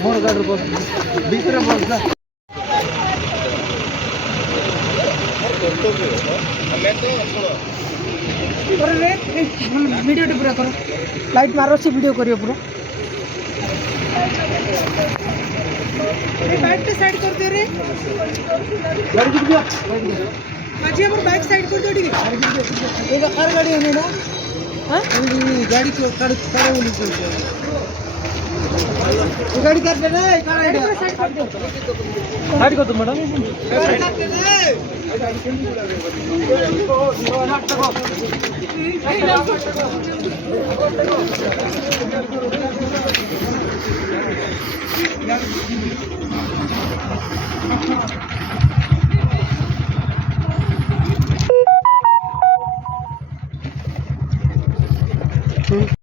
मोर गाड़ी बस भीतर बस वीडियो पूरा करो लाइट मारो से वीडियो करियो पूरा बैक पे साइड कर दे रे गाड़ी गिर गया माझी पर बैक साइड कर दो ठीक है एक कार गाड़ी है ना हां गाड़ी को कर बोली ये गाड़ी कर देना है कार साइड कर दो साइड कर दो मैडम साइड कर दे